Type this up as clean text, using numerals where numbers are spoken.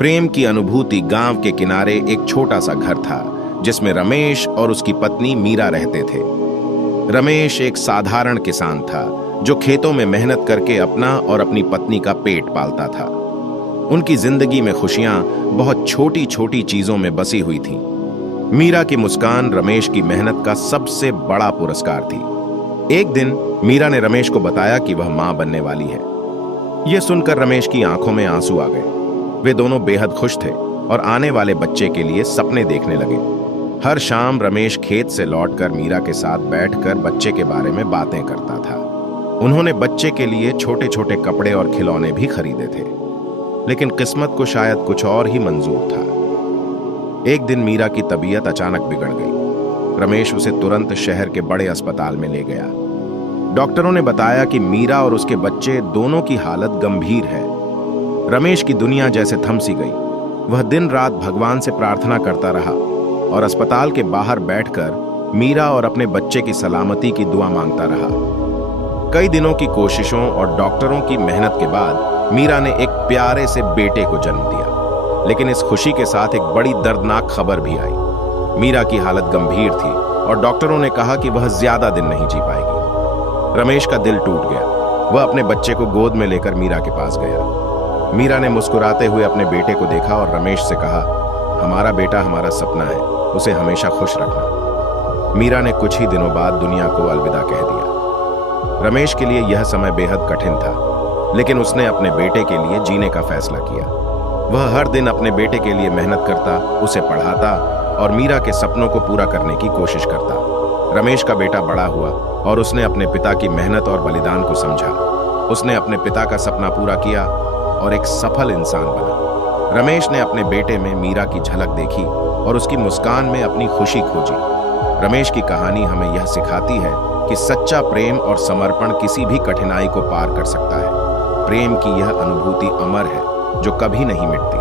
प्रेम की अनुभूति। गांव के किनारे एक छोटा सा घर था जिसमें रमेश और उसकी पत्नी मीरा रहते थे। रमेश एक साधारण किसान था जो खेतों में मेहनत करके अपना और अपनी पत्नी का पेट पालता था। उनकी जिंदगी में खुशियां बहुत छोटी छोटी चीजों में बसी हुई थीं। मीरा की मुस्कान रमेश की मेहनत का सबसे बड़ा पुरस्कार थी। एक दिन मीरा ने रमेश को बताया कि वह मां बनने वाली है। यह सुनकर रमेश की आंखों में आंसू आ गए। वे दोनों बेहद खुश थे और आने वाले बच्चे के लिए सपने देखने लगे। हर शाम रमेश खेत से लौटकर मीरा के साथ बैठकर बच्चे के बारे में बातें करता था। उन्होंने बच्चे के लिए छोटे छोटे कपड़े और खिलौने भी खरीदे थे, लेकिन किस्मत को शायद कुछ और ही मंजूर था। एक दिन मीरा की तबीयत अचानक बिगड़ गई। रमेश उसे तुरंत शहर के बड़े अस्पताल में ले गया। डॉक्टरों ने बताया कि मीरा और उसके बच्चे दोनों की हालत गंभीर है। रमेश की दुनिया जैसे थम सी गई। वह दिन रात भगवान से प्रार्थना करता रहा और अस्पताल के बाहर बैठकर मीरा और अपने बच्चे की सलामती की दुआ मांगता रहा। कई दिनों की कोशिशों और डॉक्टरों की मेहनत के बाद मीरा ने एक प्यारे से बेटे को जन्म दिया, लेकिन इस खुशी के साथ एक बड़ी दर्दनाक खबर भी आई। मीरा की हालत गंभीर थी और डॉक्टरों ने कहा कि वह ज्यादा दिन नहीं जी पाएगी। रमेश का दिल टूट गया। वह अपने बच्चे को गोद में लेकर मीरा के पास गया। मीरा ने मुस्कुराते हुए अपने बेटे को देखा और रमेश से कहा, हमारा बेटा हमारा सपना है, उसे हमेशा खुश रखना। मीरा ने कुछ ही दिनों बाद दुनिया को अलविदा कह दिया। रमेश के लिए यह समय बेहद कठिन था, लेकिन उसने अपने बेटे के लिए जीने का फैसला किया। वह हर दिन अपने बेटे के लिए मेहनत करता, उसे पढ़ाता और मीरा के सपनों को पूरा करने की कोशिश करता। रमेश का बेटा बड़ा हुआ और उसने अपने पिता की मेहनत और बलिदान को समझा। उसने अपने पिता का सपना पूरा किया और एक सफल इंसान बना। रमेश ने अपने बेटे में मीरा की झलक देखी और उसकी मुस्कान में अपनी खुशी खोजी। रमेश की कहानी हमें यह सिखाती है कि सच्चा प्रेम और समर्पण किसी भी कठिनाई को पार कर सकता है। प्रेम की यह अनुभूति अमर है जो कभी नहीं मिटती।